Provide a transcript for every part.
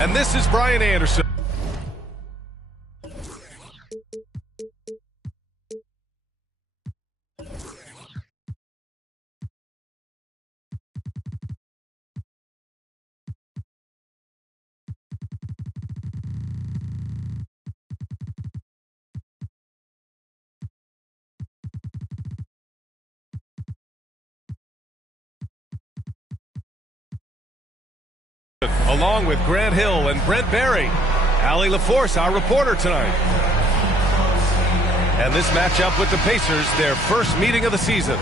And this is Brian Anderson. Along with Grant Hill and Brent Barry. Allie LaForce, our reporter tonight. And this matchup with the Pacers, their first meeting of the season.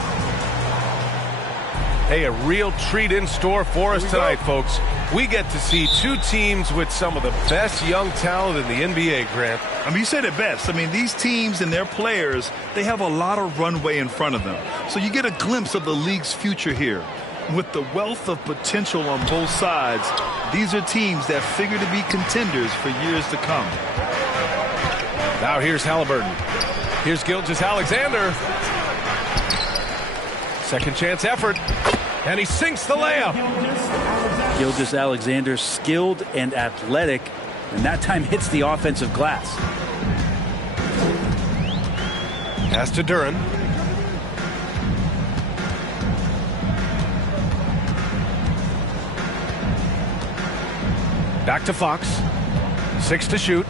Hey, a real treat in store for us tonight, folks. We get to see two teams with some of the best young talent in the NBA, Grant. I mean, you said it best. I mean, these teams and their players, they have a lot of runway in front of them. So you get a glimpse of the league's future here. With the wealth of potential on both sides, these are teams that figure to be contenders for years to come. Now here's Halliburton. Here's Gilgeous-Alexander. Second chance effort. And he sinks the layup. Gilgeous-Alexander, skilled and athletic, and that time hits the offensive glass. Pass to Duren. Back to Fox. 6 to shoot.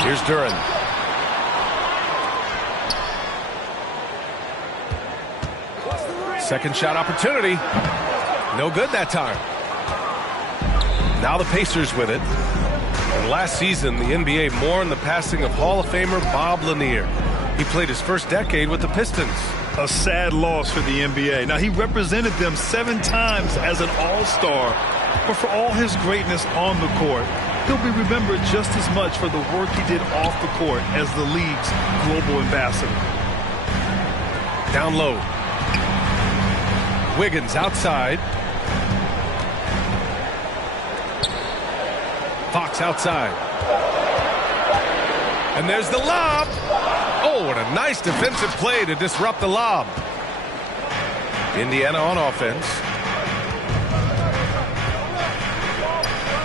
Here's Duren. Second shot opportunity. No good that time. Now the Pacers with it. And last season, the NBA mourned the passing of Hall of Famer Bob Lanier. He played his first decade with the Pistons. A sad loss for the NBA. Now, he represented them 7 times as an all-star, but for all his greatness on the court, he'll be remembered just as much for the work he did off the court as the league's global ambassador. Down low. Wiggins outside. Fox outside. And there's the lob. Oh, what a nice defensive play to disrupt the lob. Indiana on offense.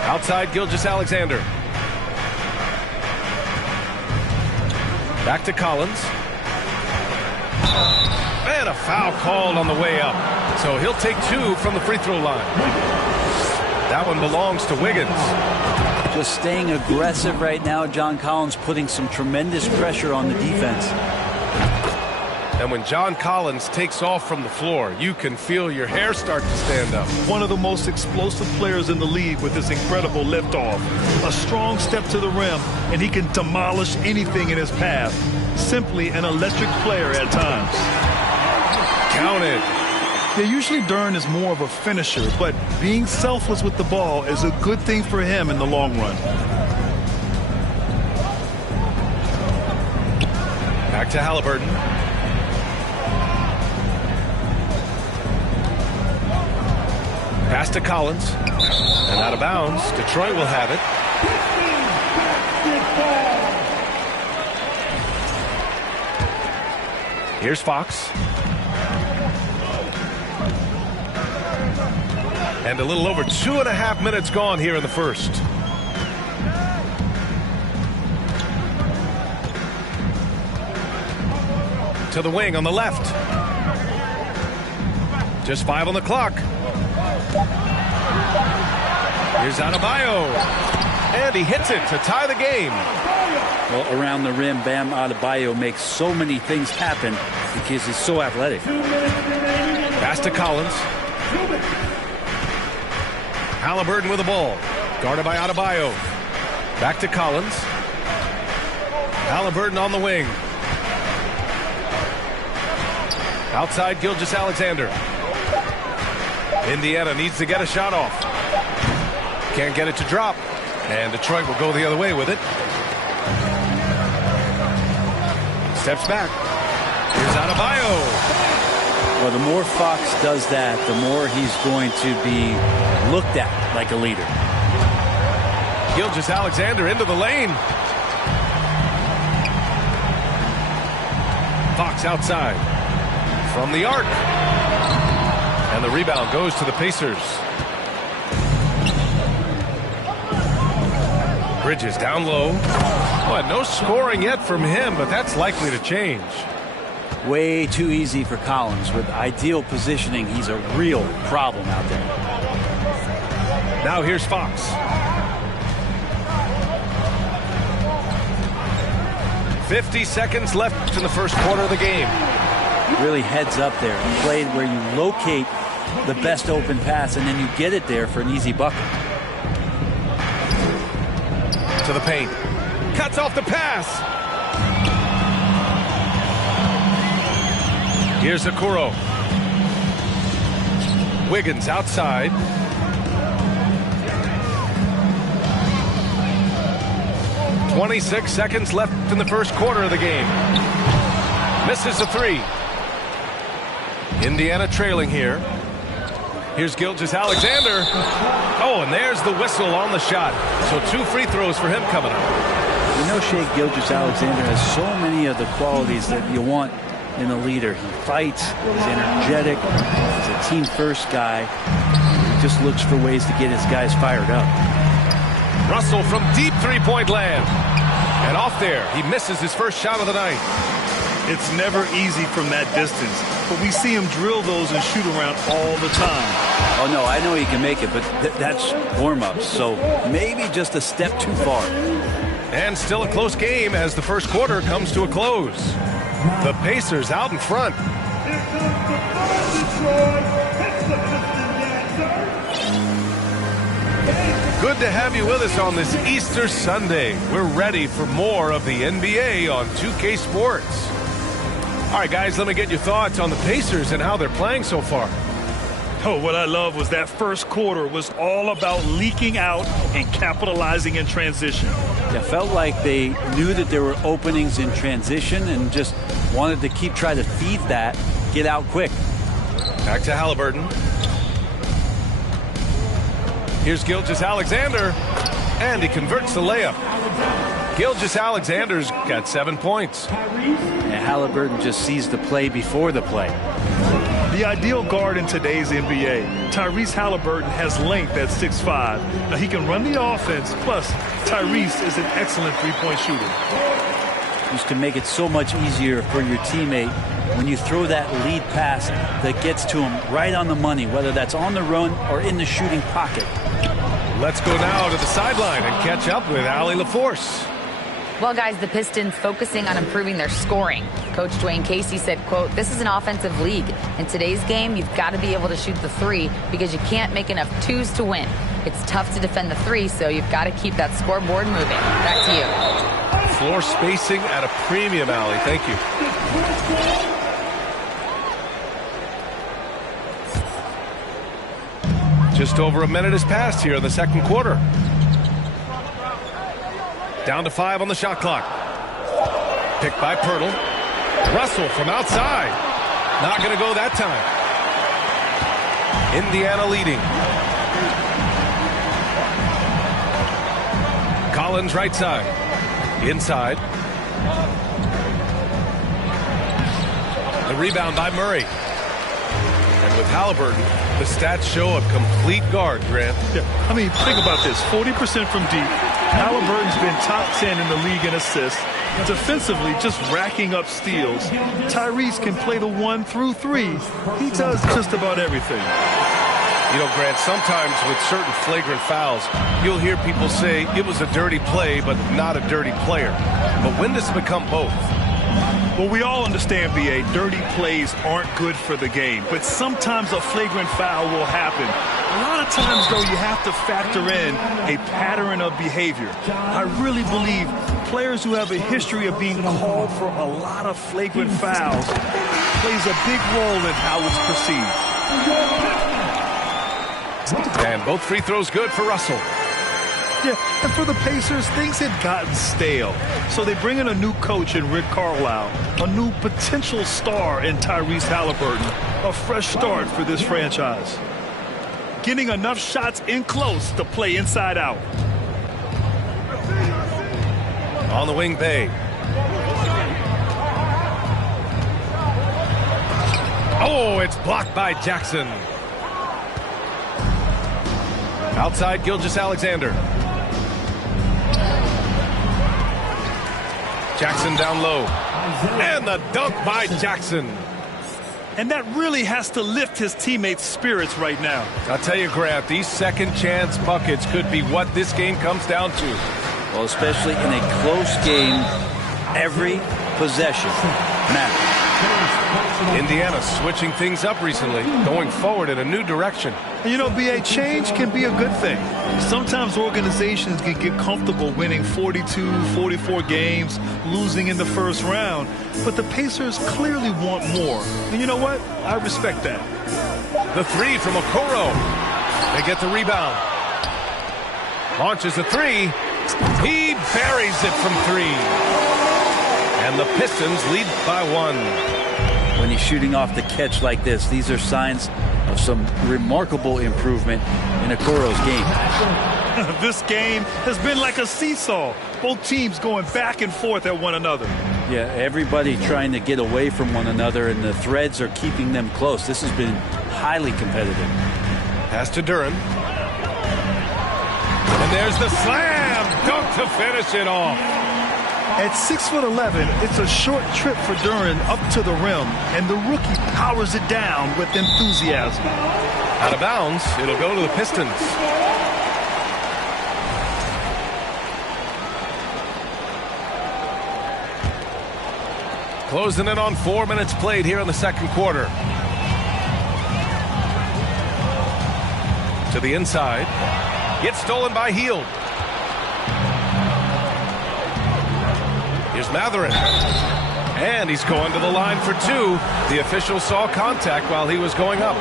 Outside Gilgeous-Alexander. Back to Collins. And a foul called on the way up. So he'll take 2 from the free throw line. That one belongs to Wiggins. Just staying aggressive right now. John Collins putting some tremendous pressure on the defense. And when John Collins takes off from the floor, you can feel your hair start to stand up. One of the most explosive players in the league with this incredible liftoff. A strong step to the rim, and he can demolish anything in his path. Simply an electric player at times. Counted. Yeah, usually Duren is more of a finisher, but being selfless with the ball is a good thing for him in the long run. Back to Halliburton. Pass to Collins. And out of bounds. Detroit will have it. Here's Fox. And a little over 2.5 minutes gone here in the first. To the wing on the left. Just 5 on the clock. Here's Adebayo. And he hits it to tie the game. Well, around the rim, Bam Adebayo makes so many things happen because he's so athletic. Pass to Collins. Halliburton with the ball. Guarded by Adebayo. Back to Collins. Halliburton on the wing. Outside Gilgeous-Alexander. Indiana needs to get a shot off. Can't get it to drop. And Detroit will go the other way with it. Steps back. Here's Adebayo. Well, the more Fox does that, the more he's going to be looked at like a leader. Gilgeous-Alexander into the lane. Fox outside. From the arc. And the rebound goes to the Pacers. Bridges down low. Well, no scoring yet from him, but that's likely to change. Way too easy for Collins. With ideal positioning, he's a real problem out there. Now here's Fox. "50 seconds left in the first quarter of the game." Really heads up there. Played where you locate the best open pass and then you get it there for an easy bucket. To the paint. Cuts off the pass. Here's Okoro. Wiggins outside. "26 seconds left in the first quarter of the game." Misses the three. Indiana trailing here. Here's Gilgeous-Alexander. Oh, and there's the whistle on the shot. So 2 free throws for him coming up. You know, Shea Gilgeous-Alexander has so many of the qualities that you want in a leader. He fights, he's energetic, he's a team-first guy. He just looks for ways to get his guys fired up. Russell from deep three-point land. And off there, he misses his first shot of the night. It's never easy from that distance, but we see him drill those and shoot around all the time. Oh, no, I know he can make it, but that's warm-ups, so maybe just a step too far. And still a close game as the first quarter comes to a close. The Pacers out in front. Good to have you with us on this Easter Sunday. We're ready for more of the NBA on 2K Sports. All right, guys, let me get your thoughts on the Pacers and how they're playing so far. Oh, what I love was that first quarter was all about leaking out and capitalizing in transition. It felt like they knew that there were openings in transition and just wanted to keep trying to feed that, get out quick. Back to Halliburton. Here's Gilgeous-Alexander, and he converts the layup. Gilgeous-Alexander's got 7 points. And Halliburton just sees the play before the play. The ideal guard in today's NBA, Tyrese Halliburton, has length at 6'5". Now he can run the offense, plus Tyrese is an excellent three-point shooter. Just can make it so much easier for your teammate when you throw that lead pass that gets to him right on the money, whether that's on the run or in the shooting pocket. Let's go now to the sideline and catch up with Allie LaForce. Well, guys, the Pistons focusing on improving their scoring. Coach Dwayne Casey said, quote, "This is an offensive league. In today's game, you've got to be able to shoot the three because you can't make enough twos to win. It's tough to defend the three, so you've got to keep that scoreboard moving." Back to you. Floor spacing at a premium, Allie. Thank you. Just over a minute has passed here in the second quarter. Down to 5 on the shot clock. Picked by Pirtle. Russell from outside. Not going to go that time. Indiana leading. Collins right side. Inside. The rebound by Murray. And with Halliburton, the stats show a complete guard, Grant. Yeah, I mean, think about this. 40% from deep. Halliburton's been top 10 in the league in assists. Defensively, just racking up steals. Tyrese can play the 1 through 3. He does just about everything. You know, Grant, sometimes with certain flagrant fouls, you'll hear people say it was a dirty play, but not a dirty player. But when does it become both? Well, we all understand, B.A., dirty plays aren't good for the game, but sometimes a flagrant foul will happen. A lot of times, though, you have to factor in a pattern of behavior. I really believe players who have a history of being called for a lot of flagrant fouls plays a big role in how it's perceived. And both free throws good for Russell. Yeah, and for the Pacers, things had gotten stale. So they bring in a new coach in Rick Carlisle, a new potential star in Tyrese Halliburton, a fresh start for this franchise. Getting enough shots in close to play inside out. On the wing, Bay. Oh, it's blocked by Jackson. Outside, Gilgeous-Alexander. Jackson down low. And the dunk by Jackson. And that really has to lift his teammates' spirits right now. I'll tell you, Grant, these second chance buckets could be what this game comes down to. Well, especially in a close game, every possession matters. Indiana switching things up recently, going forward in a new direction. And you know, B.A., change can be a good thing. Sometimes organizations can get comfortable winning 42, 44 games, losing in the first round. But the Pacers clearly want more. And you know what? I respect that. The three from Okoro. They get the rebound. Launches a three. He buries it from three. And the Pistons lead by 1. When he's shooting off the catch like this, these are signs of some remarkable improvement in Okoro's game. This game has been like a seesaw. Both teams going back and forth at one another. Yeah, everybody trying to get away from one another, and the threads are keeping them close. This has been highly competitive. Pass to Duren. And there's the slam dunk to finish it off. At 6'11", it's a short trip for Duren up to the rim, and the rookie powers it down with enthusiasm. Out of bounds, it'll go to the Pistons. Closing in on 4 minutes played here in the second quarter. To the inside. Gets stolen by Hield. Here's Mathurin. And he's going to the line for two. The official saw contact while he was going up.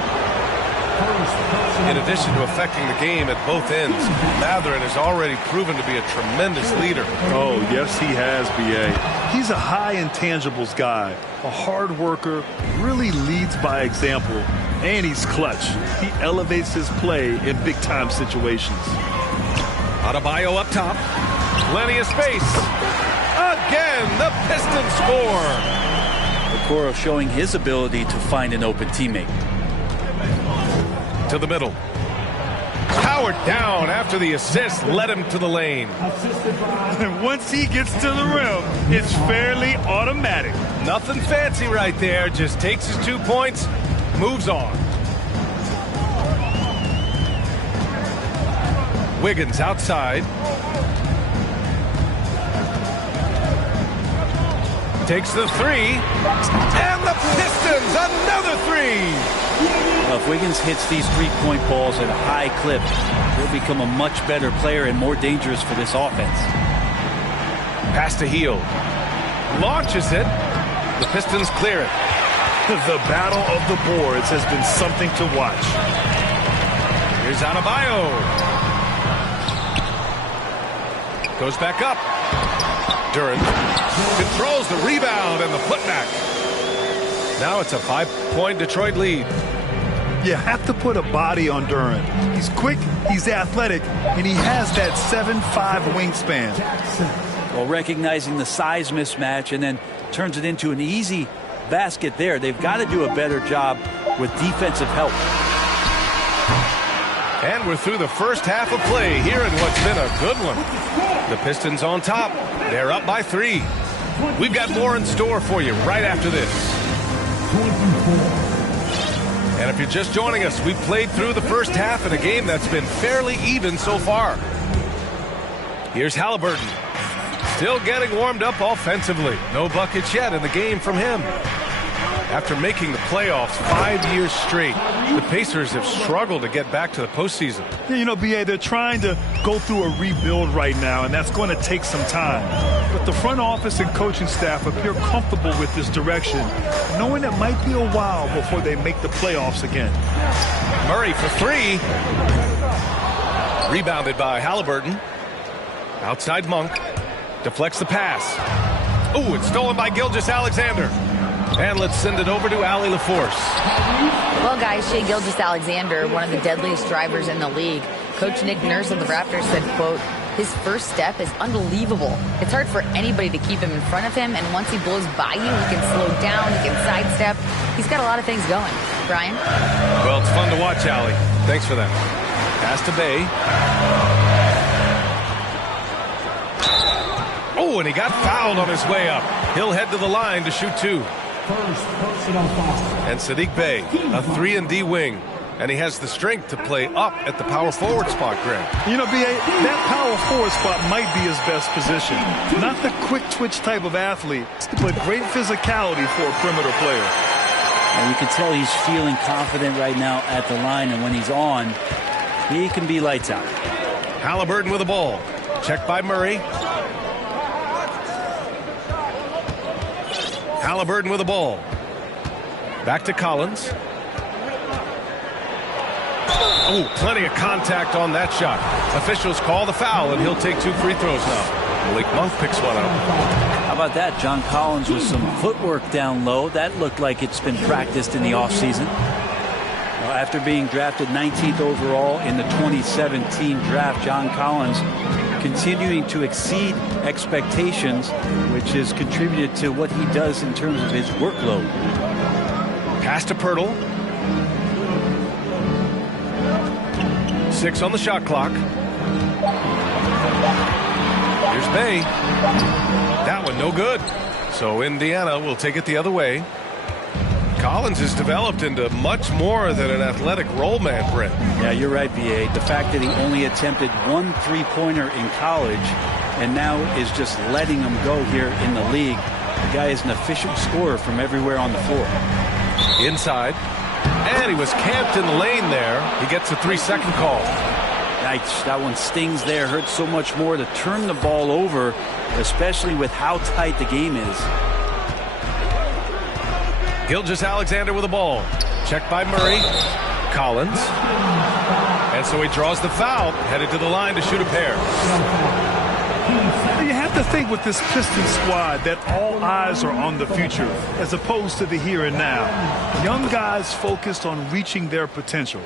In addition to affecting the game at both ends, Mathurin has already proven to be a tremendous leader. Oh, yes, he has, B.A. He's a high intangibles guy, a hard worker, really leads by example, and he's clutch. He elevates his play in big-time situations. Adebayo up top. Plenty of space. Again, the Pistons score. Okoro showing his ability to find an open teammate. To the middle. Powered down after the assist led him to the lane. Once he gets to the rim, it's fairly automatic. Nothing fancy right there. Just takes his 2 points, moves on. Wiggins outside. Takes the three. And the Pistons, another three. Well, if Wiggins hits these three-point balls at a high clip, he'll become a much better player and more dangerous for this offense. Pass to Hield. Launches it. The Pistons clear it. The battle of the boards has been something to watch. Here's Adebayo. Goes back up. Duren controls the rebound and the putback. Now it's a 5-point Detroit lead. You have to put a body on Duren. He's quick, he's athletic, and he has that 7'5" wingspan. Well, recognizing the size mismatch and then turns it into an easy basket there. They've got to do a better job with defensive help. And we're through the first half of play here in what's been a good one. The Pistons on top. They're up by 3. We've got more in store for you right after this. And if you're just joining us, we've played through the first half in a game that's been fairly even so far. Here's Halliburton. Still getting warmed up offensively. No buckets yet in the game from him. After making the playoffs 5 years straight, the Pacers have struggled to get back to the postseason. Yeah, you know, B.A., they're trying to go through a rebuild right now, and that's going to take some time. But the front office and coaching staff appear comfortable with this direction, knowing it might be a while before they make the playoffs again. Murray for 3. Rebounded by Halliburton. Outside Monk. Deflects the pass. Oh, it's stolen by Gilgeous-Alexander. And let's send it over to Allie LaForce. Well, guys, Shai Gilgeous-Alexander, one of the deadliest drivers in the league. Coach Nick Nurse of the Raptors said, quote, his first step is unbelievable. It's hard for anybody to keep him in front of him, and once he blows by you, he can slow down, he can sidestep. He's got a lot of things going. Brian? Well, it's fun to watch, Allie. Thanks for that. Pass to Bay. Oh, Oh, and he got fouled on his way up. He'll head to the line to shoot 2. And Sadiq Bey, a 3-and-D wing. And he has the strength to play up at the power forward spot, Grant. You know, B.A., that power forward spot might be his best position. Not the quick twitch type of athlete, but great physicality for a perimeter player. And you can tell he's feeling confident right now at the line, and when he's on, he can be lights out. Halliburton with the ball. Checked by Murray. Halliburton with the ball. Back to Collins. Oh, plenty of contact on that shot. Officials call the foul, and he'll take 2 free throws now. Malik Monk picks one up. How about that? John Collins with some footwork down low. That looked like it's been practiced in the offseason. After being drafted 19th overall in the 2017 draft, John Collins continuing to exceed expectations, which has contributed to what he does in terms of his workload. Pass to Pirtle. 6 on the shot clock. Here's Bey. That one no good. So Indiana will take it the other way. Collins has developed into much more than an athletic roll man, Brent. Yeah, you're right, B.A. The fact that he only attempted 1 3-pointer in college and now is just letting them go here in the league. The guy is an efficient scorer from everywhere on the floor. Inside. And he was camped in the lane there. He gets a 3-second call. Yikes, that one stings there. Hurts so much more to turn the ball over, especially with how tight the game is. Gilgeous-Alexander with the ball. Checked by Murray. Collins. And so he draws the foul, headed to the line to shoot a pair. You have to think with this Pistons squad that all eyes are on the future as opposed to the here and now. Young guys focused on reaching their potential.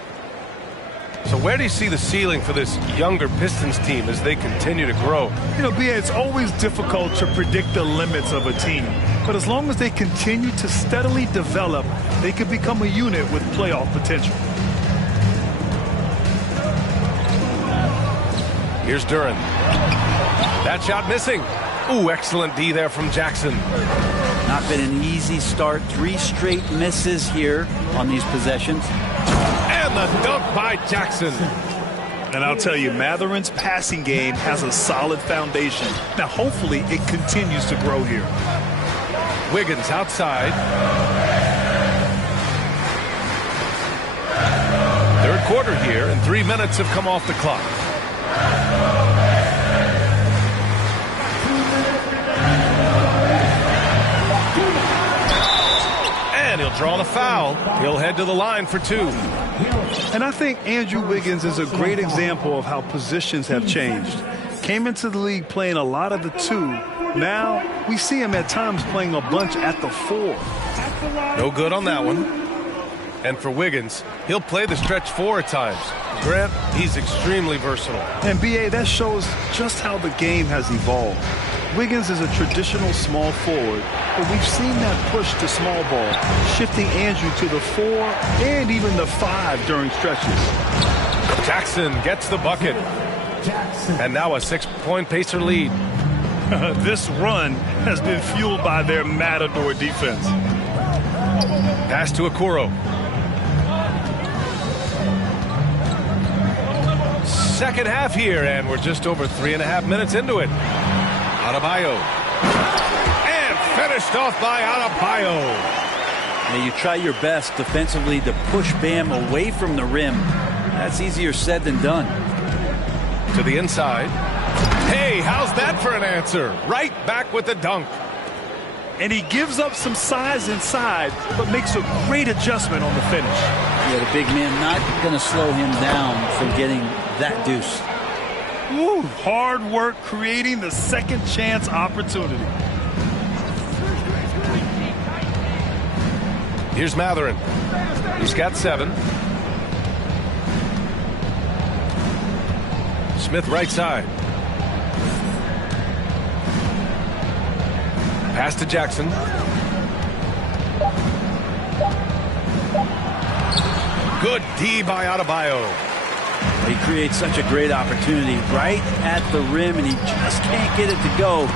So where do you see the ceiling for this younger Pistons team as they continue to grow? You know, B.A., it's always difficult to predict the limits of a team. But as long as they continue to steadily develop, they could become a unit with playoff potential. Here's Duren. That shot missing. Ooh, excellent D there from Jackson. Not been an easy start. 3 straight misses here on these possessions. And the dunk by Jackson. And I'll tell you, Matherin's passing game has a solid foundation. Now, hopefully, it continues to grow here. Wiggins outside. Third quarter here, and 3 minutes have come off the clock. And he'll draw the foul. He'll head to the line for 2. And I think Andrew Wiggins is a great example of how positions have changed. Came into the league playing a lot of the 2. Now we see him at times playing a bunch at the 4. No good on that one. And for Wiggins, he'll play the stretch 4 at times. Grant, he's extremely versatile. And B.A., that shows just how the game has evolved. Wiggins is a traditional small forward, but we've seen that push to small ball, shifting Andrew to the 4 and even the 5 during stretches. Jackson gets the bucket. And now a 6-point Pacer lead. This run has been fueled by their Matador defense. Pass to Okoro. Second half here, and we're just over 3.5 minutes into it. Adebayo. And finished off by Adebayo. Now you try your best defensively to push Bam away from the rim. That's easier said than done. To the inside. Hey, how's that for an answer? Right back with the dunk. And he gives up some size inside, but makes a great adjustment on the finish. Yeah, the big man not going to slow him down from getting that deuce. Ooh, hard work creating the second chance opportunity. Here's Matherin. He's got 7. Smith right side. Pass to Jackson. Good D by Adebayo. He creates such a great opportunity right at the rim, and he just can't get it to go.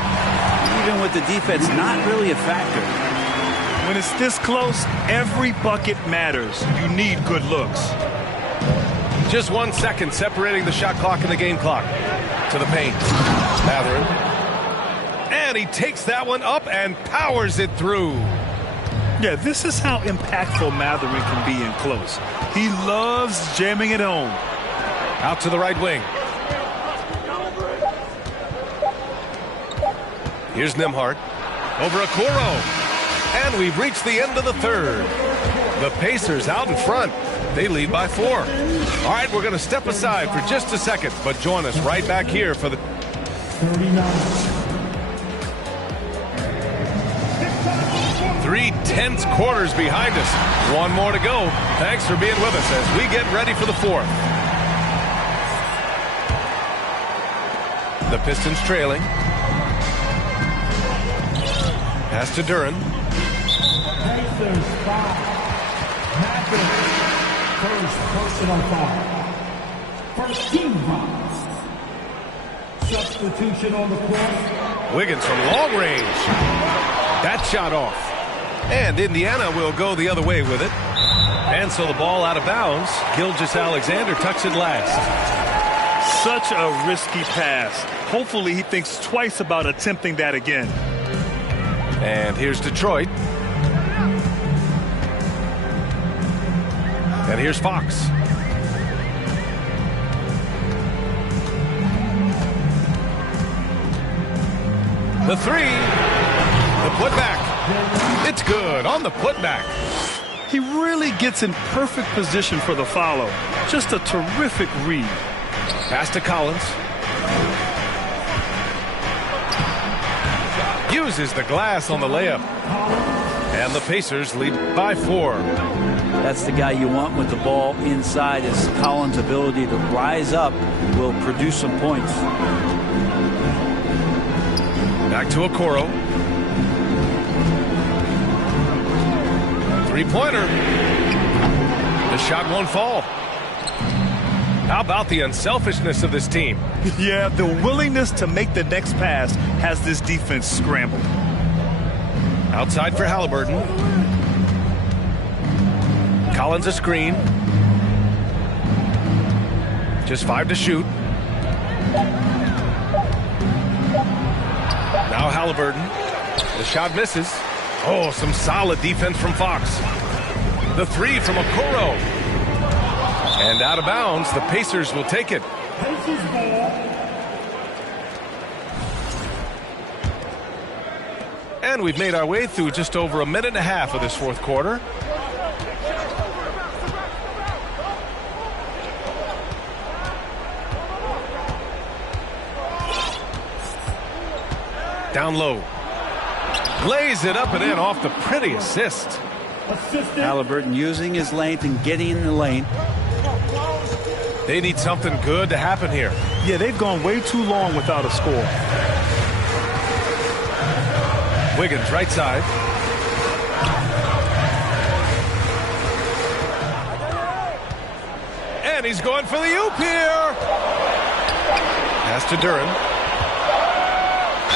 even with the defense not really a factor. When it's this close, every bucket matters. You need good looks. Just 1 second separating the shot clock and the game clock. To the paint. Mathurin. And he takes that one up and powers it through. Yeah, this is how impactful Mathurin can be in close. He loves jamming it home. Out to the right wing. Here's Nembhard. Over Okoro. And we've reached the end of the third. The Pacers out in front. They lead by 4. All right, we're going to step aside for just a second, but join us right back here for the 3 tense quarters behind us. 1 more to go. Thanks for being with us as we get ready for the 4th. The Pistons trailing. Pass to Duren. Pacers 5. Mavericks first personal foul. First team foul. Substitution on the court. Wiggins from long range. That shot off. And Indiana will go the other way with it. And so the ball out of bounds. Gilgeous-Alexander tucks it last. Such a risky pass. Hopefully he thinks twice about attempting that again. And here's Detroit. And here's Fox. The 3. The putback. It's good on the putback. He really gets in perfect position for the follow. Just a terrific read. Pass to Collins. Uses the glass on the layup. And the Pacers lead by 4. That's the guy you want with the ball inside. Is Collins' ability to rise up will produce some points. Back to Okoro. 3-pointer. The shot won't fall. How about the unselfishness of this team? Yeah, the willingness to make the next pass has this defense scrambled. Outside for Halliburton. Collins a screen. Just 5 to shoot. Now Halliburton. The shot misses. Oh, some solid defense from Fox. The 3 from Okoro. And out of bounds, the Pacers will take it. And we've made our way through just over a minute and a half of this 4th quarter. Down low. Lays it up and in off the pretty assist. Halliburton using his length and getting in the lane. They need something good to happen here. Yeah, they've gone way too long without a score. Wiggins right side. And he's going for the oop here. Pass to Duren.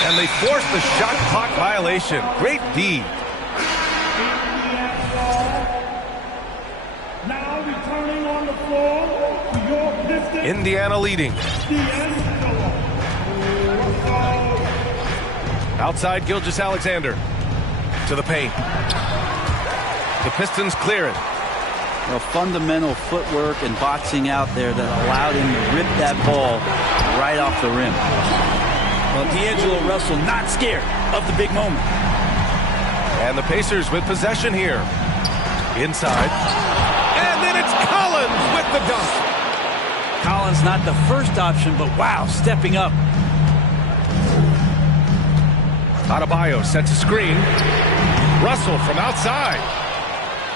And they force the shot clock violation. Great D. Now returning on the floor to your Pistons. Indiana leading. Outside Gilgeous-Alexander. To the paint. The Pistons clear it. Well, fundamental footwork and boxing out there that allowed him to rip that ball right off the rim. Well, D'Angelo Russell not scared of the big moment. And the Pacers with possession here. Inside. And then it's Collins with the dunk. Collins not the first option, but wow, stepping up. Adebayo sets a screen. Russell from outside.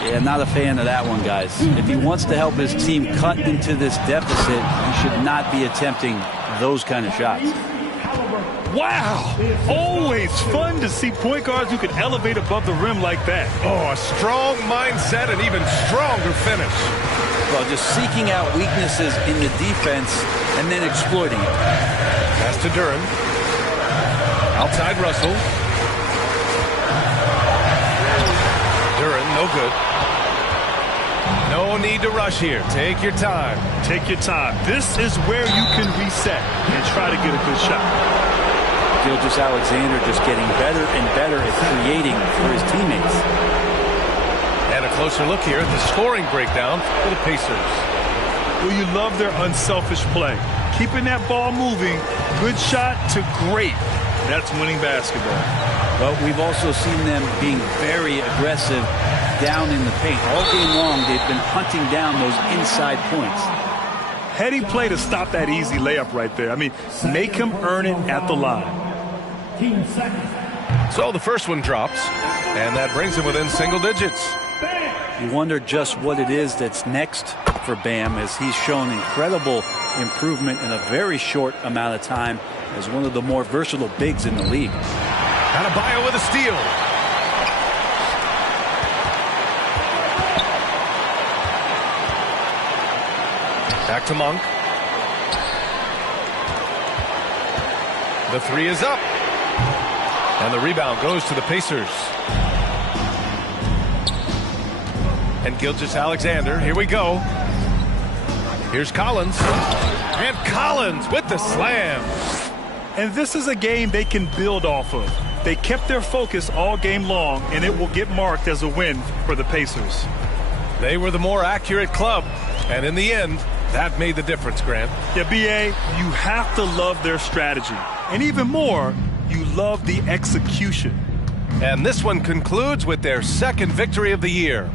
Yeah, not a fan of that one, guys. If he wants to help his team cut into this deficit, he should not be attempting those kind of shots. Wow! Always fun to see point guards who can elevate above the rim like that. Oh, a strong mindset and even stronger finish. Well, just seeking out weaknesses in the defense and then exploiting it. Pass to Duren. Outside Russell. good. No need to rush here. Take your time. Take your time. This is where you can reset and try to get a good shot. Gilgeous-Alexander just getting better and better at creating for his teammates. And a closer look here at the scoring breakdown for the Pacers. Well, you love their unselfish play. Keeping that ball moving, good shot to great. That's winning basketball. But we've also seen them being very aggressive down in the paint. All game long, they've been hunting down those inside points. Heady play to stop that easy layup right there. I mean, make him earn it at the line. So the first one drops, and that brings him within single digits. You wonder just what it is that's next for Bam, as he's shown incredible improvement in a very short amount of time as one of the more versatile bigs in the league. Adebayo with a steal. Back to Monk. The three is up. And the rebound goes to the Pacers. And Gilgeous-Alexander, here we go. Here's Collins. And Collins with the slam. And this is a game they can build off of. They kept their focus all game long, and it will get marked as a win for the Pacers. They were the more accurate club, and in the end, that made the difference, Grant. Yeah, B.A., you have to love their strategy. And even more, you love the execution. And this one concludes with their second victory of the year.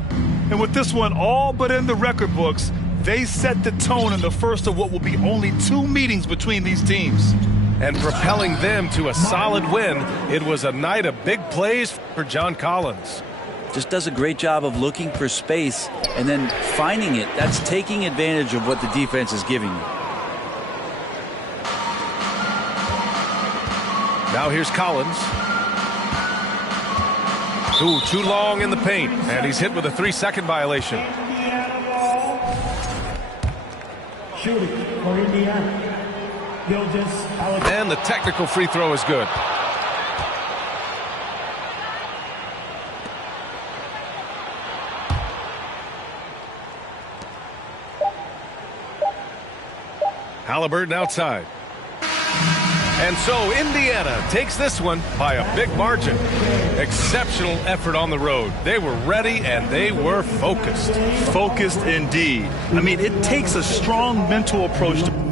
And with this one all but in the record books, they set the tone in the first of what will be only 2 meetings between these teams. And propelling them to a solid win, it was a night of big plays for John Collins. Just does a great job of looking for space and then finding it. That's taking advantage of what the defense is giving you. Now here's Collins. Ooh, too long in the paint, and he's hit with a 3-second violation. Shooting for Indiana. Gilgeous-Alexander. And the technical free throw is good. Halliburton outside. And so Indiana takes this one by a big margin. Exceptional effort on the road. They were ready and they were focused. Focused indeed. I mean, it takes a strong mental approach to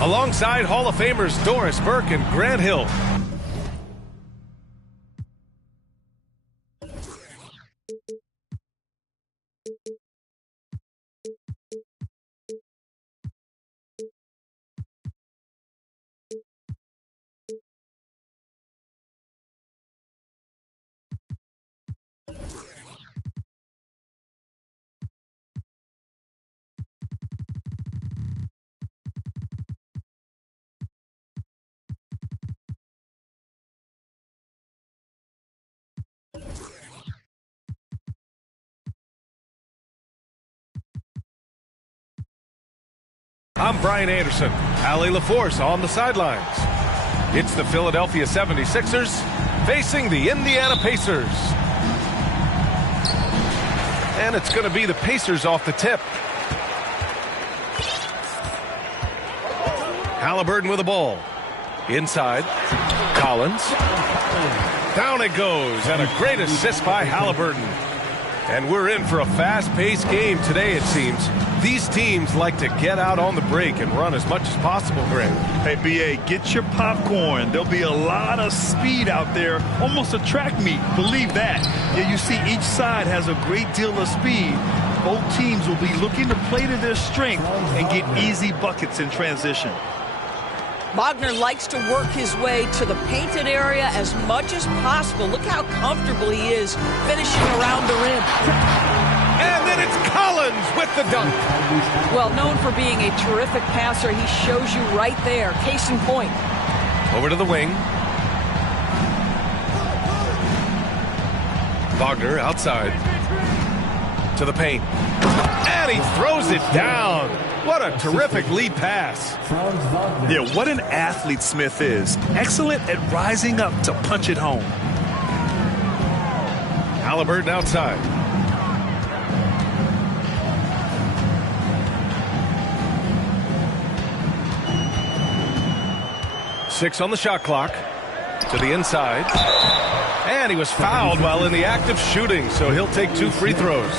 Alongside Hall of Famers Doris Burke and Grant Hill. I'm Brian Anderson. Allie LaForce on the sidelines. It's the Philadelphia 76ers facing the Indiana Pacers. And it's going to be the Pacers off the tip. Halliburton with the ball. Inside. Collins. Down it goes, and a great assist by Halliburton. And we're in for a fast-paced game today, it seems. These teams like to get out on the break and run as much as possible, Grant. Hey, B.A., get your popcorn. There'll be a lot of speed out there, almost a track meet. Believe that. Yeah, you see each side has a great deal of speed. Both teams will be looking to play to their strength and get easy buckets in transition. Wagner likes to work his way to the painted area as much as possible. Look how comfortable he is finishing around the rim. And then it's Collins with the dunk. Well, known for being a terrific passer, he shows you right there. Case in point. Over to the wing. Wagner outside. To the paint. And he throws it down. What a terrific lead pass. Yeah, what an athlete Smith is. Excellent at rising up to punch it home. Halliburton outside. Six on the shot clock. To the inside. And he was fouled while in the act of shooting, so he'll take 2 free throws.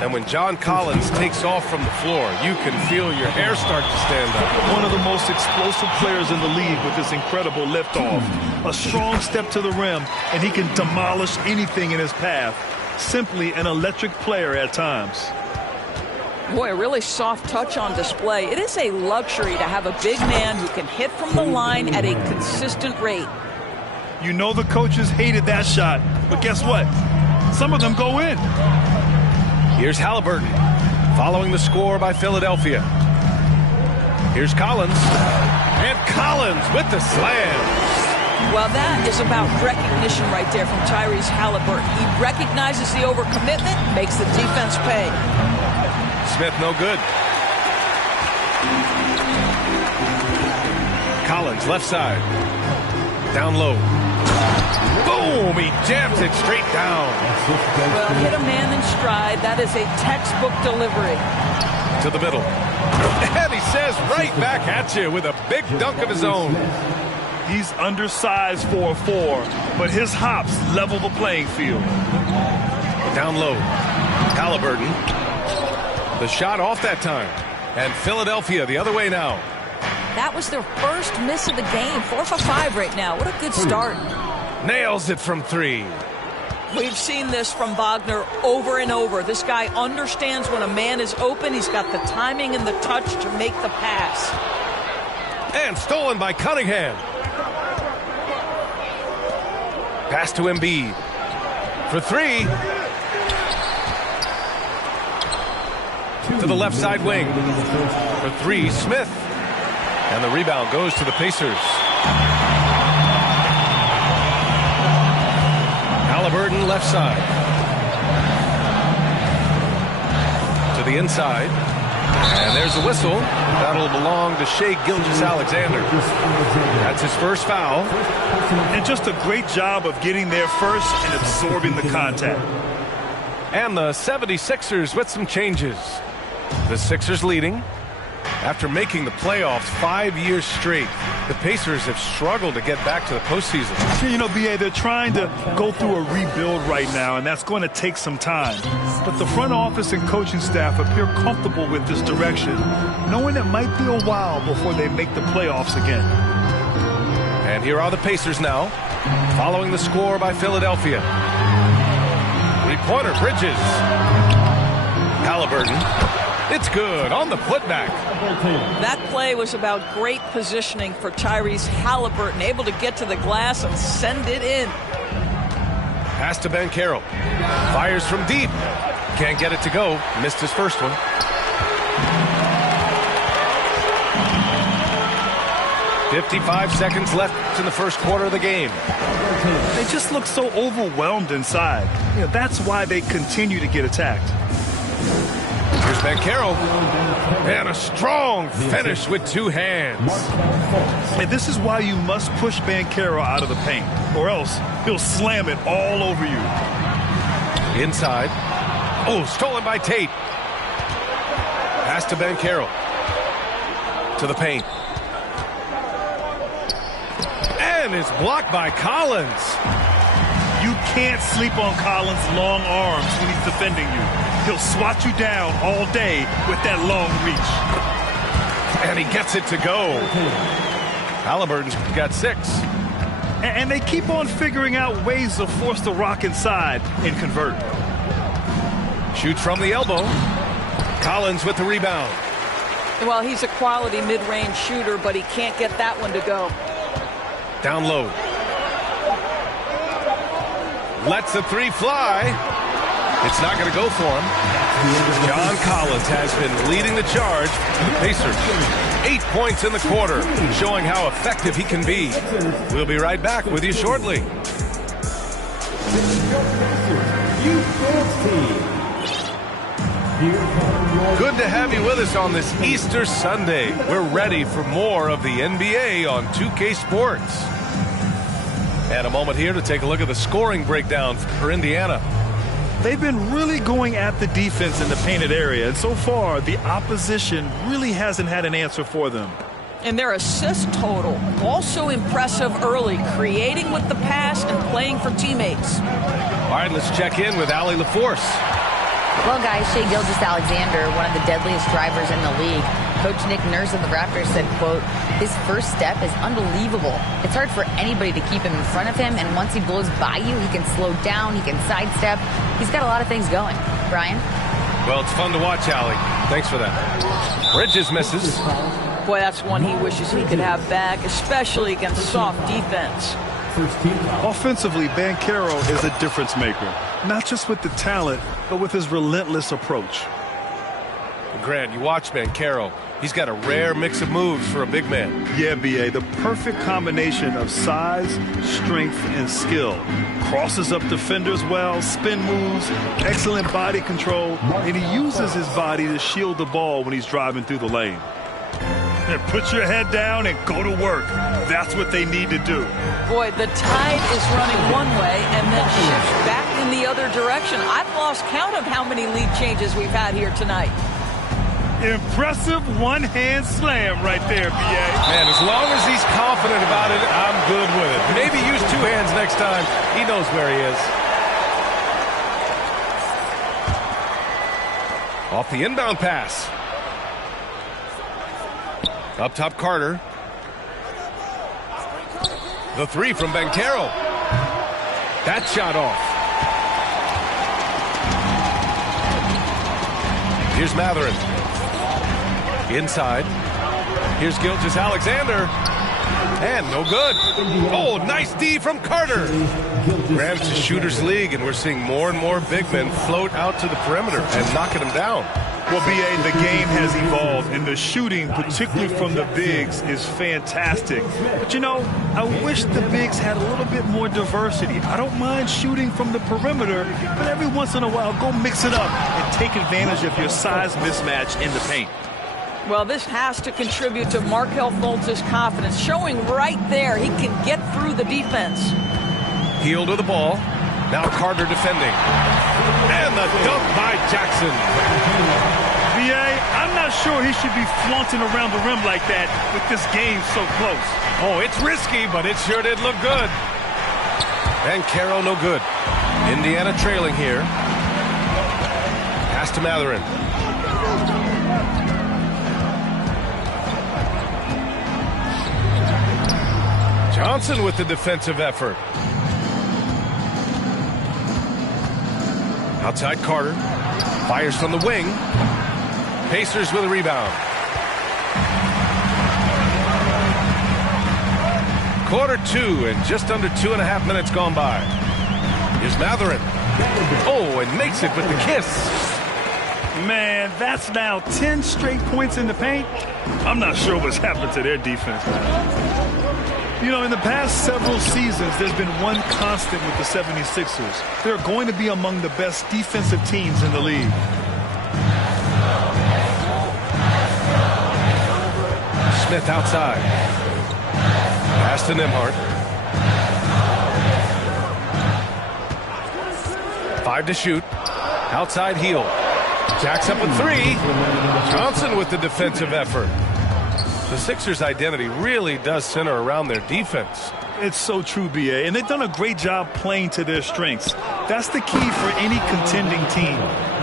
And when John Collins takes off from the floor, you can feel your hair start to stand up. One of the most explosive players in the league with this incredible liftoff. A strong step to the rim, and he can demolish anything in his path. Simply an electric player at times. Boy, a really soft touch on display. It is a luxury to have a big man who can hit from the line at a consistent rate. You know the coaches hated that shot, but guess what? Some of them go in. Here's Halliburton, following the score by Philadelphia. Here's Collins, and Collins with the slam. Well, that is about recognition right there from Tyrese Halliburton. He recognizes the overcommitment, makes the defense pay. Smith no good. Collins left side. Down low. Boom! He jams it straight down. Well, hit a man in stride. That is a textbook delivery. To the middle. And he says right back at you with a big dunk of his own. He's undersized for a 4, but his hops level the playing field. Down low. Halliburton. The shot off that time. And Philadelphia the other way now. That was their first miss of the game. 4 for 5 right now. What a good start. Nails it from 3. We've seen this from Wagner over and over. This guy understands when a man is open. He's got the timing and the touch to make the pass. And stolen by Cunningham. Pass to Embiid. For 3. To the left side wing. For 3, Smith. And the rebound goes to the Pacers. Halliburton left side. To the inside. And there's a whistle. That'll belong to Shai Gilgeous-Alexander. That's his first foul. And just a great job of getting there first and absorbing the contact. And the 76ers with some changes. The Sixers leading. After making the playoffs 5 years straight, the Pacers have struggled to get back to the postseason. You know, B.A., they're trying to go through a rebuild right now, and that's going to take some time. But the front office and coaching staff appear comfortable with this direction, knowing it might be a while before they make the playoffs again. And here are the Pacers now, following the score by Philadelphia. Three-pointer, Bridges. Halliburton. It's good on the putback. That play was about great positioning for Tyrese Halliburton, able to get to the glass and send it in. Pass to Ben Carroll. Fires from deep. Can't get it to go. Missed his first one. "55 seconds left in the first quarter of the game. They just look so overwhelmed inside. You know, that's why they continue to get attacked. Here's Banchero. And a strong finish with two hands. And this is why you must push Banchero out of the paint, or else he'll slam it all over you. Inside. Oh, stolen by Tate. Pass to Banchero. To the paint. And it's blocked by Collins. You can't sleep on Collins' long arms when he's defending you. He'll swat you down all day with that long reach. And he gets it to go. Halliburton's got 6. And they keep on figuring out ways to force the rock inside and convert. Shoots from the elbow. Collins with the rebound. Well, he's a quality mid-range shooter, but he can't get that one to go. Down low. Lets the 3 fly. It's not going to go for him. John Collins has been leading the charge for the Pacers. 8 points in the quarter, showing how effective he can be. We'll be right back with you shortly. Good to have you with us on this Easter Sunday. We're ready for more of the NBA on 2K Sports. And a moment here to take a look at the scoring breakdown for Indiana. They've been really going at the defense in the painted area, and so far the opposition really hasn't had an answer for them. And their assist total, also impressive early, creating with the pass and playing for teammates. All right, let's check in with Allie LaForce. Well, guys, Shai Gilgeous-Alexander, one of the deadliest drivers in the league. Coach Nick Nurse of the Raptors said, quote, his first step is unbelievable. It's hard for anybody to keep him in front of him, and once he blows by you, he can slow down, he can sidestep. He's got a lot of things going. Brian? Well, it's fun to watch, Allie. Thanks for that. Bridges misses. Boy, that's one he wishes he could have back, especially against soft defense. Offensively, Banchero is a difference maker, not just with the talent, but with his relentless approach. Grant, you watch Banchero. He's got a rare mix of moves for a big man. Yeah, B.A., the perfect combination of size, strength, and skill. Crosses up defenders well, spin moves, excellent body control, and he uses his body to shield the ball when he's driving through the lane. And put your head down and go to work. That's what they need to do. Boy, the tide is running one way and then shifts back in the other direction. I've lost count of how many lead changes we've had here tonight. Impressive one-hand slam right there, B.A. Man, as long as he's confident about it, I'm good with it. Maybe use 2 hands next time. He knows where he is. Off the inbound pass. Up top, Carter. The 3 from Banchero. That shot off. Here's Matherin. Inside. Here's Gilgeous-Alexander. And no good. Oh, nice D from Carter. Rams to shooters league, and we're seeing more and more big men float out to the perimeter and knocking them down. Well, B.A., the game has evolved, and the shooting, particularly from the bigs, is fantastic. But, you know, I wish the bigs had a little bit more diversity. I don't mind shooting from the perimeter, but every once in a while, go mix it up and take advantage of your size mismatch in the paint. Well, this has to contribute to Markelle Fultz's confidence, showing right there he can get through the defense. Heel to the ball. Now Carter defending. And the dunk by Jackson. B.A., I'm not sure he should be flaunting around the rim like that with this game so close. Oh, it's risky, but it sure did look good. Banchero no good. Indiana trailing here. Pass to Matherin. Johnson with the defensive effort. Outside Carter. Fires from the wing. Pacers with a rebound. Quarter 2 and just under 2.5 minutes gone by. Here's Matherin. Oh, and makes it with the kiss. Man, that's now 10 straight points in the paint. I'm not sure what's happened to their defense, man. You know, in the past several seasons, there's been one constant with the 76ers. They're going to be among the best defensive teams in the league. Smith outside. Pass to Nembhard. 5 to shoot. Outside heel. Jacks up a 3. Johnson with the defensive effort. The Sixers' identity really does center around their defense. It's so true, B.A., and they've done a great job playing to their strengths. That's the key for any contending team.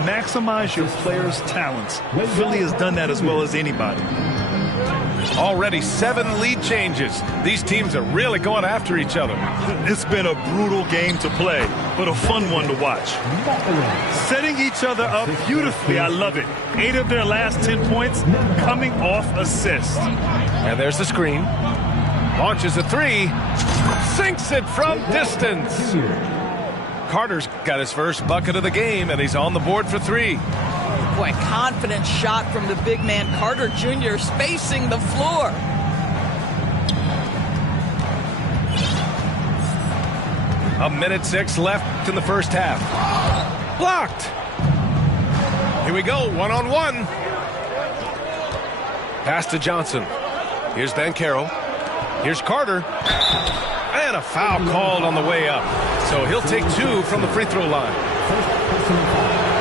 Maximize your players' talents. Philly has done that as well as anybody. Already 7 lead changes. These teams are really going after each other. It's been a brutal game to play, but a fun one to watch. Setting each other up beautifully. I love it. 8 of their last 10 points coming off assists. And there's the screen. Launches a 3. Sinks it from distance. Carter's got his first bucket of the game, and he's on the board for 3. Boy, confident shot from the big man Carter Jr. spacing the floor. A minute 6 left in the first half. Blocked. Here we go, one-on-one. Pass to Johnson. Here's Banchero. Here's Carter. And a foul called on the way up. So he'll take 2 from the free throw line.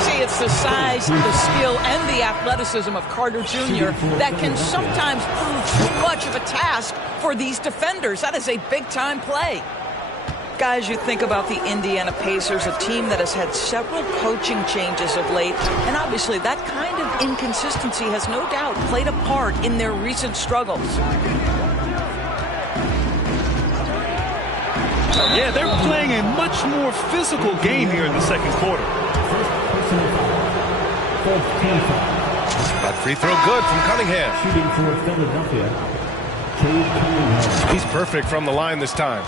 See, it's the size, the skill, and the athleticism of Carter Jr. that can sometimes prove too much of a task for these defenders. That is a big-time play. Guys, you think about the Indiana Pacers, a team that has had several coaching changes of late, and obviously that kind of inconsistency has no doubt played a part in their recent struggles. Yeah, they're playing a much more physical game here in the second quarter. That free throw good from Cunningham. Shooting for Philadelphia. He's perfect from the line this time.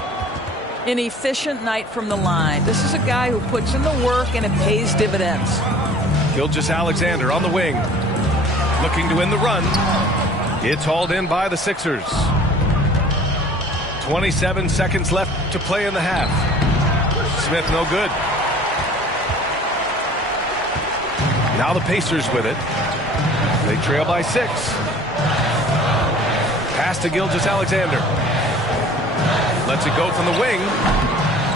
An efficient night from the line. This is a guy who puts in the work and it pays dividends. Gilgeous-Alexander on the wing. Looking to win the run. It's hauled in by the Sixers. 27 seconds left to play in the half. Smith no good. Now the Pacers with it. They trail by 6. Pass to Gilgeous-Alexander. Lets it go from the wing.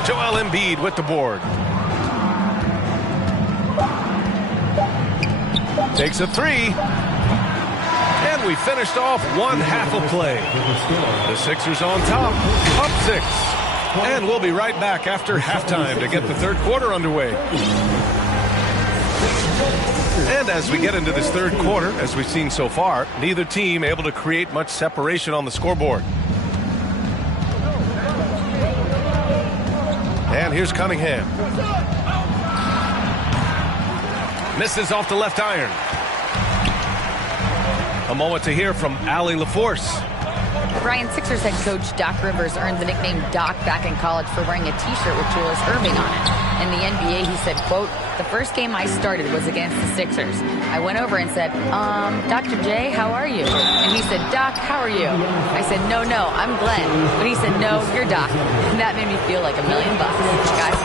Joel Embiid with the board. Takes a 3. And we finished off one half of play. The Sixers on top, up 6. And we'll be right back after halftime to get the third quarter underway. And as we get into this third quarter, as we've seen so far, neither team able to create much separation on the scoreboard. And here's Cunningham. Misses off the left iron. A moment to hear from Allie LaForce. Brian, Sixers head coach Doc Rivers earned the nickname Doc back in college for wearing a T-shirt with Julius Erving on it. In the NBA, he said, quote, "The first game I started was against the Sixers. I went over and said, Dr. J, how are you?" And he said, "Doc, how are you?" I said, no, I'm Glenn." But he said, "No, you're Doc." And that made me feel like $1 million, guys.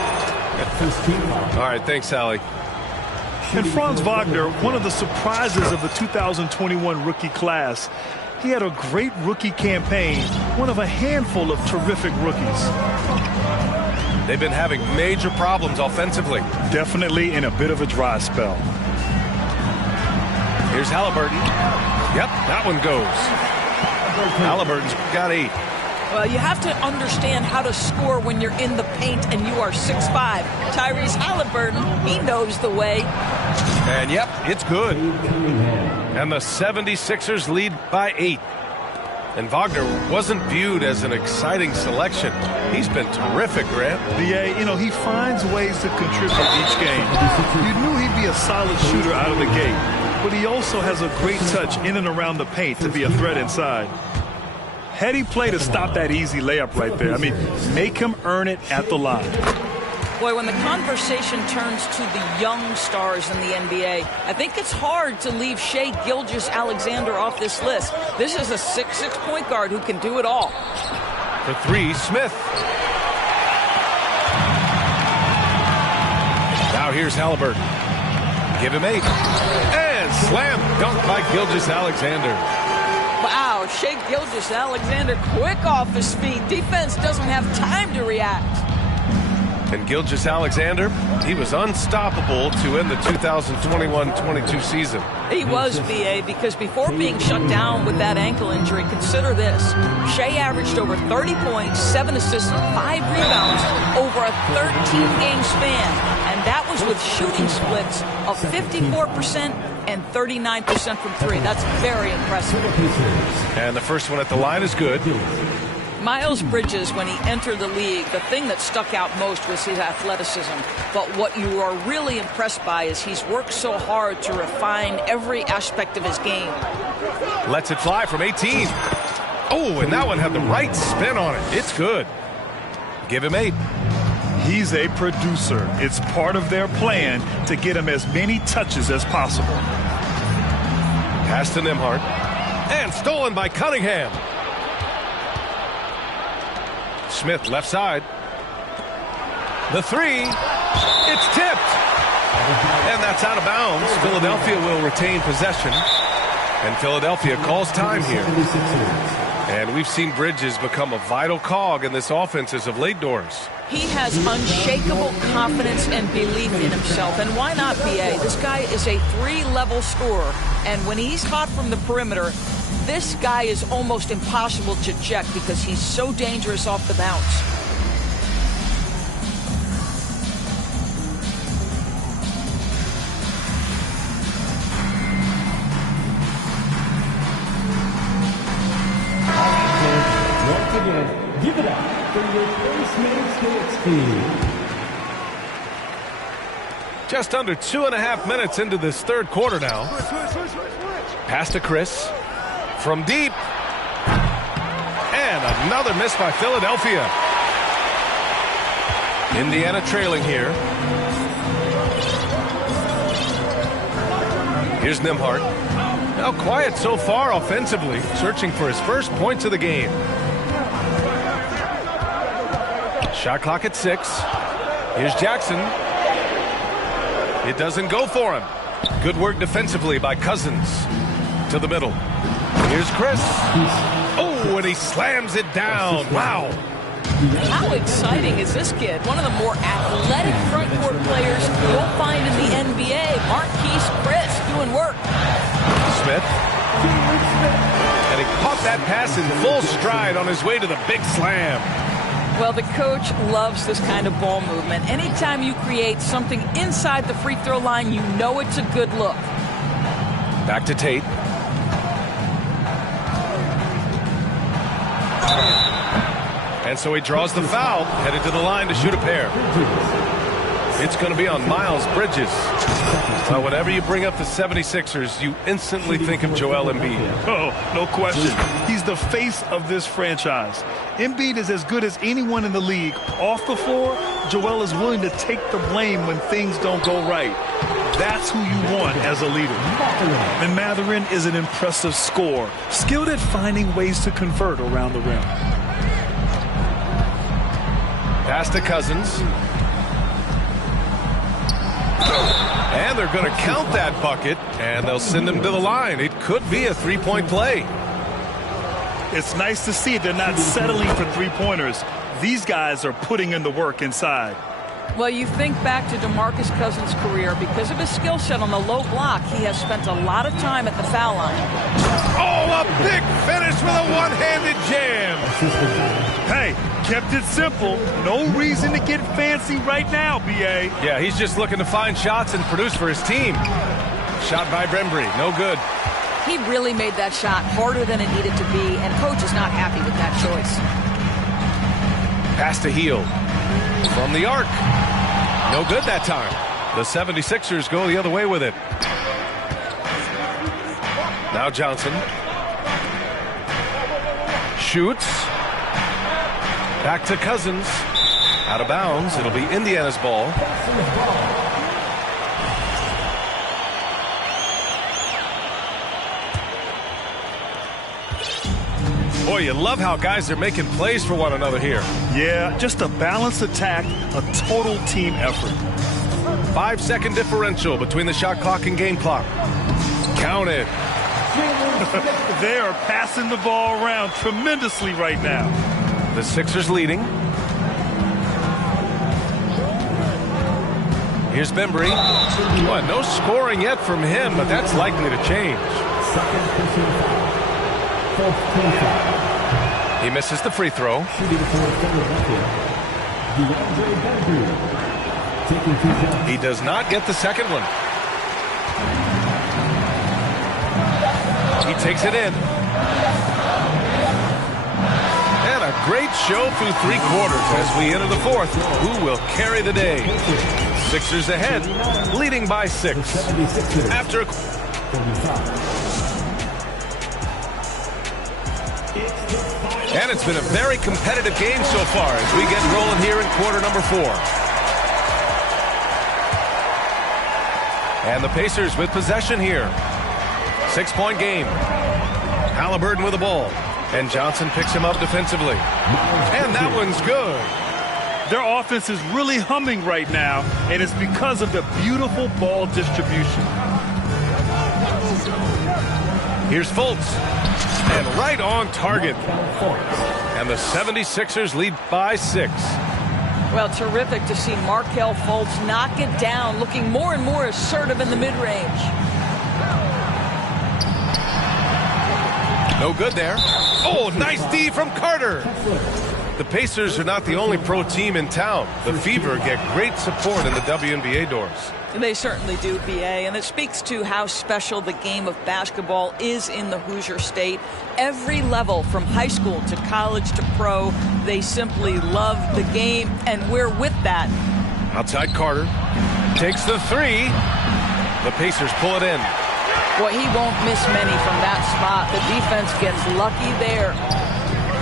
All right, thanks, Allie. And Franz Wagner, one of the surprises of the 2021 rookie class. He had a great rookie campaign, one of a handful of terrific rookies. They've been having major problems offensively. Definitely in a bit of a dry spell. Here's Halliburton. Yep, that one goes. Halliburton's got 8. Well, you have to understand how to score when you're in the paint and you are 6'5". Tyrese Halliburton, he knows the way. And yep, it's good. And the 76ers lead by 8. And Wagner wasn't viewed as an exciting selection. He's been terrific, Grant. Yeah, you know, he finds ways to contribute each game. You knew he'd be a solid shooter out of the gate, but he also has a great touch in and around the paint to be a threat inside. Heady play to stop that easy layup right there. I mean, make him earn it at the line. Boy, when the conversation turns to the young stars in the NBA, I think it's hard to leave Shai Gilgeous-Alexander off this list. This is a 6'6" point guard who can do it all. For 3, Smith. Now here's Halliburton. Give him 8. And slam dunk by Gilgeous-Alexander. Wow, Oh, Shea Gilgeous-Alexander quick off his feet. Defense doesn't have time to react. And Gilgeous-Alexander, he was unstoppable to end the 2021-22 season. He was, BA, because before being shut down with that ankle injury, consider this. Shea averaged over 30 points, 7 assists, 5 rebounds over a 13-game span. And that was with shooting splits of 54% and 39% from 3. That's very impressive. And the first one at the line is good. Miles Bridges, when he entered the league, the thing that stuck out most was his athleticism. But what you are really impressed by is he's worked so hard to refine every aspect of his game. Lets it fly from 18. Oh, and that one had the right spin on it. It's good. Give him 8. He's a producer. It's part of their plan to get him as many touches as possible. Pass to Nembhard. And stolen by Cunningham. Smith left side. The 3. It's tipped. And that's out of bounds. Philadelphia will retain possession. And Philadelphia calls time here. And we've seen Bridges become a vital cog in this offense as of late, Doris. He has unshakable confidence and belief in himself. And why not, BA? This guy is a 3-level scorer. And when he's hot from the perimeter, this guy is almost impossible to check because he's so dangerous off the bounce. Once again, give it up for your first man's team. Just under 2.5 minutes into this third quarter now. Pass to Chris. From deep. And another miss by Philadelphia. Indiana trailing here. Here's Nembhard. Now quiet so far offensively, searching for his first points of the game. Shot clock at 6. Here's Jackson. It doesn't go for him. Good work defensively by Cousins. To the middle. Here's Chris. Oh, and he slams it down. Wow. How exciting is this kid? One of the more athletic front court players you'll find in the NBA. Marquise Chris doing work. Smith. And he caught that pass in full stride on his way to the big slam. Well, the coach loves this kind of ball movement. Anytime you create something inside the free throw line, you know it's a good look. Back to Tate. And so he draws the foul, headed to the line to shoot a pair. It's going to be on Miles Bridges. Well, whenever you bring up the 76ers, you instantly think of Joel Embiid. Oh, no question. He's the face of this franchise. Embiid is as good as anyone in the league. Off the floor, Joel is willing to take the blame when things don't go right. That's who you want as a leader. And Mathurin is an impressive scorer, skilled at finding ways to convert around the rim. Pass to Cousins. And they're going to count that bucket, and they'll send him to the line. It could be a three-point play. It's nice to see they're not settling for three-pointers. These guys are putting in the work inside. Well, you think back to DeMarcus Cousins' career. Because of his skill set on the low block, he has spent a lot of time at the foul line. Oh, a big finish with a one-handed jam. Hey, kept it simple. No reason to get fancy right now, B.A. Yeah, he's just looking to find shots and produce for his team. Shot by Brembry, no good. He really made that shot harder than it needed to be, and coach is not happy with that choice. Pass to Heel. From the arc. No good that time. The 76ers go the other way with it. Now Johnson. Shoots. Back to Cousins. Out of bounds. It'll be Indiana's ball. Boy, you love how guys are making plays for one another here. Yeah, just a balanced attack, a total team effort. 5-second differential between the shot clock and game clock. Count it. They are passing the ball around tremendously right now. The Sixers leading. Here's Bembry. Well, no scoring yet from him, but that's likely to change. He misses the free throw. He does not get the second one. He takes it in. And a great show through 3 quarters as we enter the fourth. Who will carry the day? Sixers ahead, leading by 6. After and it's been a very competitive game so far as we get rolling here in quarter number 4. And the Pacers with possession here. 6-point game. Halliburton with the ball. And Johnson picks him up defensively. And that one's good. Their offense is really humming right now, and it's because of the beautiful ball distribution. Here's Fultz. And right on target. And the 76ers lead by 6. Well, terrific to see Markelle Fultz knock it down, looking more and more assertive in the mid-range. No good there. Oh, nice D from Carter. The Pacers are not the only pro team in town. The Fever get great support in the WNBA doors. They certainly do, BA, and it speaks to how special the game of basketball is in the Hoosier State. Every level, from high school to college to pro, they simply love the game, and we're with that. Outside Carter. Takes the 3. The Pacers pull it in. Boy, he won't miss many from that spot. The defense gets lucky there.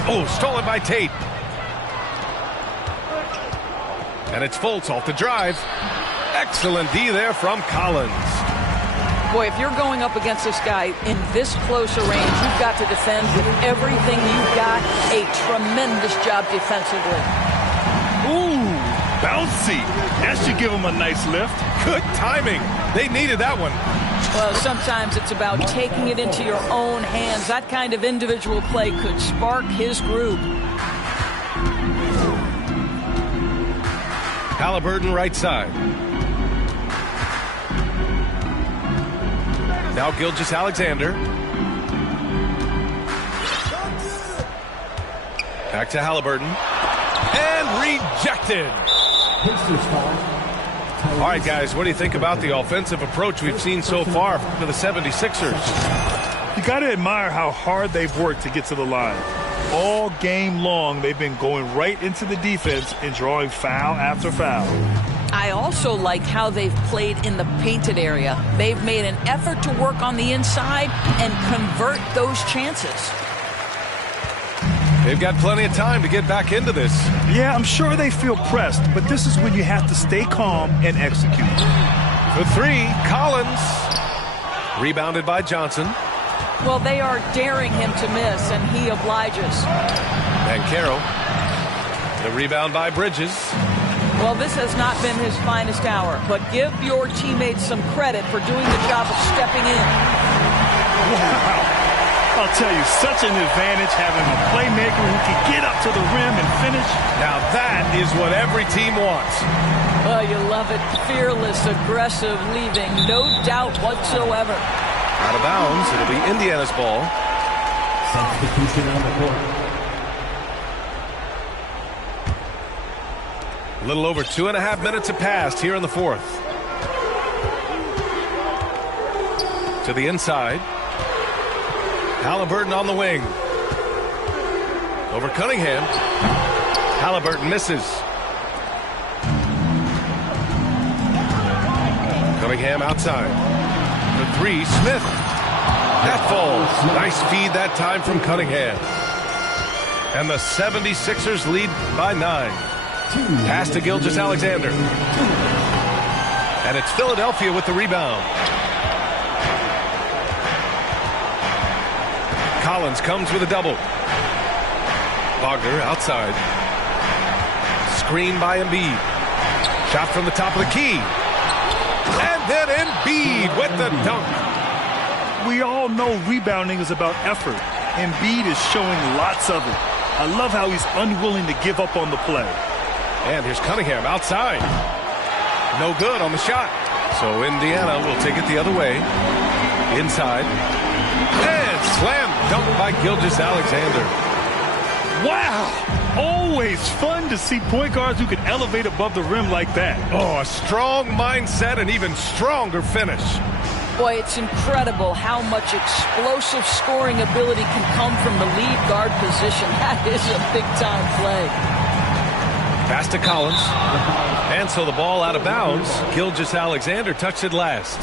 Oh, stolen by Tate. And it's Fultz off the drive. Excellent D there from Collins. Boy, if you're going up against this guy in this close a range, you've got to defend with everything you've got. A tremendous job defensively. Ooh, bouncy. That should give him a nice lift. Good timing. They needed that one. Well, sometimes it's about taking it into your own hands. That kind of individual play could spark his group. Halliburton right side. Now Gilgeous-Alexander. Back to Halliburton. And rejected. All right, guys, what do you think about the offensive approach we've seen so far for the 76ers? You got to admire how hard they've worked to get to the line. All game long, they've been going right into the defense and drawing foul after foul. I also like how they've played in the painted area. They've made an effort to work on the inside and convert those chances. They've got plenty of time to get back into this. Yeah, I'm sure they feel pressed, but this is when you have to stay calm and execute. The 3, Collins. Rebounded by Johnson. Well, they are daring him to miss, and he obliges. And Caro. The rebound by Bridges. Well, this has not been his finest hour, but give your teammates some credit for doing the job of stepping in. Wow. I'll tell you, such an advantage having a playmaker who can get up to the rim and finish. Now that is what every team wants. Well, you love it. Fearless, aggressive, leaving no doubt whatsoever. Out of bounds. It'll be Indiana's ball. Substitution on the court. A little over 2.5 minutes have passed here in the fourth. To the inside. Halliburton on the wing. Over Cunningham. Halliburton misses. Cunningham outside. The 3, Smith. That falls. Nice feed that time from Cunningham. And the 76ers lead by 9. Pass to Gilgeous-Alexander. And it's Philadelphia with the rebound. Collins comes with a double. Wagner outside. Screen by Embiid. Shot from the top of the key. And then Embiid with the dunk. We all know rebounding is about effort. Embiid is showing lots of it. I love how he's unwilling to give up on the play. And here's Cunningham outside. No good on the shot. So Indiana will take it the other way. Inside. And slam dunk by Gilgeous-Alexander. Wow! Always fun to see point guards who can elevate above the rim like that. Oh, a strong mindset and even stronger finish. Boy, it's incredible how much explosive scoring ability can come from the lead guard position. That is a big-time play. Pass to Collins. And so the ball out of bounds. Gilgeous-Alexander touched it last.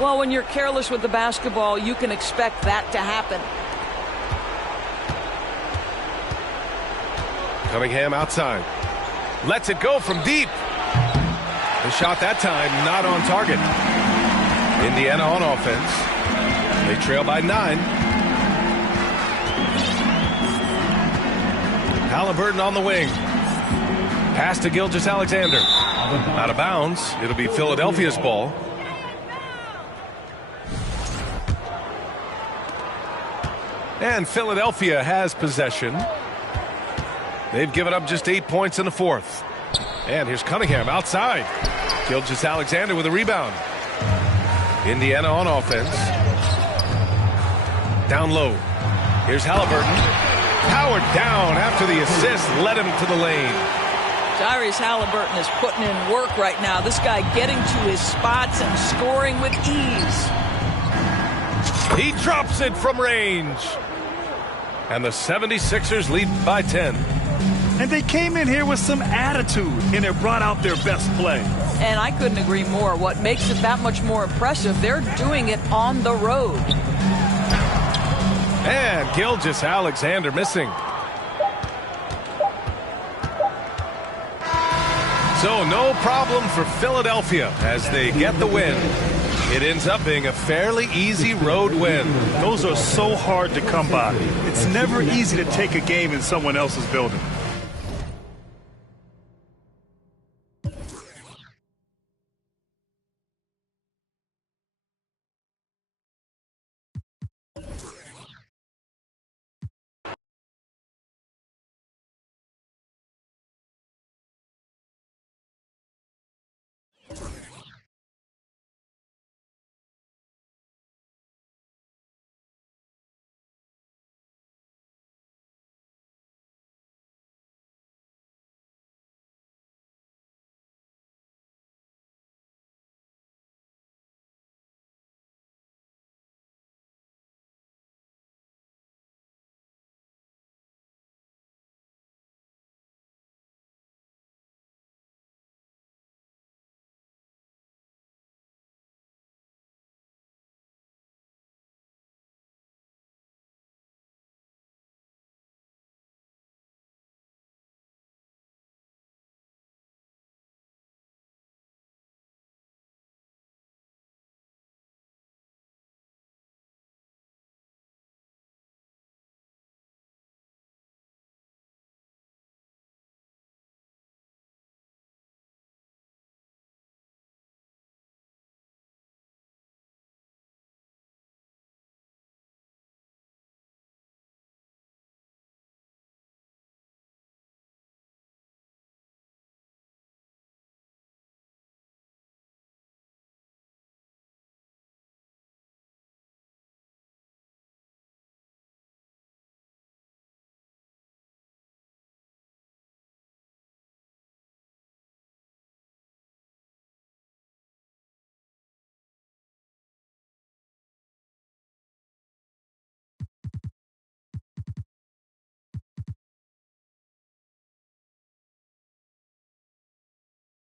Well, when you're careless with the basketball, you can expect that to happen. Cunningham outside. Lets it go from deep. The shot that time not on target. Indiana on offense. They trail by 9. Halliburton on the wing. Pass to Gilgeous-Alexander. Out of bounds. It'll be Philadelphia's ball. And Philadelphia has possession. They've given up just 8 points in the fourth. And here's Cunningham outside. Gilgeous-Alexander with a rebound. Indiana on offense. Down low. Here's Halliburton. Powered down after the assist led him to the lane. Tyrese Halliburton is putting in work right now. This guy getting to his spots and scoring with ease. He drops it from range. And the 76ers lead by 10. And they came in here with some attitude, and it brought out their best play. And I couldn't agree more. What makes it that much more impressive, they're doing it on the road. And Gilgeous-Alexander missing. So no problem for Philadelphia as they get the win. It ends up being a fairly easy road win. Those are so hard to come by. It's never easy to take a game in someone else's building.